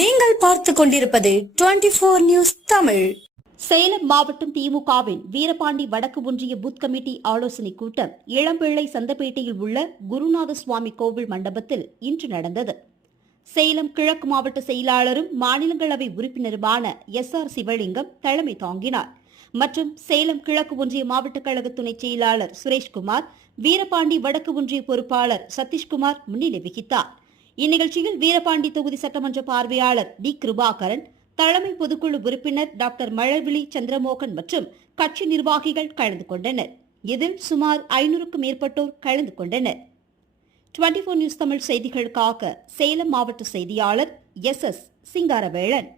நீங்கள் பார்த்து கொண்டிருப்பது twenty four news Tamil. Salem மாவட்டம் திமுகவின் வீரபாண்டி வடக்கு ஒன்றிய பூத் கமிட்டி ஆலோசனைக் கூட்டம் இளம்பிள்ளை சந்தப்பேட்டையில் உள்ள குருநாத சுவாமி கோவில் மண்டபத்தில் இன்று நடந்தது. சேலம் கிழக்கு மாவட்ட செயலாளரும் மாநிலங்களவை உறுப்பினருமான எஸ் ஆர் சிவலிங்கம் தலைமை தாங்கினார். மற்றும் சேலம் கிழக்கு ஒன்றிய மாவட்ட கழக துணைச் செயலாளர் சுரேஷ்குமார் வீரபாண்டி வடக்கு ஒன்றிய பொறுப்பாளர் சதீஷ்குமார் முன்னிலை வகித்தார். இந்நிகழ்ச்சியில் வீரபாண்டி தொகுதி சட்டமன்ற பார்வையாளர் டி. கிருபாகரன் தலைமை பொதுக்குழு உறுப்பினர் டாக்டர் மழவிழி சந்திரமோகன் மற்றும் கட்சி நிர்வாகிகள் கலந்து கொண்டனர். இதில் சுமார் ஐநூறுக்கும் மேற்பட்டோர் கலந்து கொண்டனர். டுவெண்டி போர் நியூஸ் தமிழ் செய்திகளுக்காக சேலம் மாவட்ட செய்தியாளர் எஸ் எஸ் சிங்காரவேளன்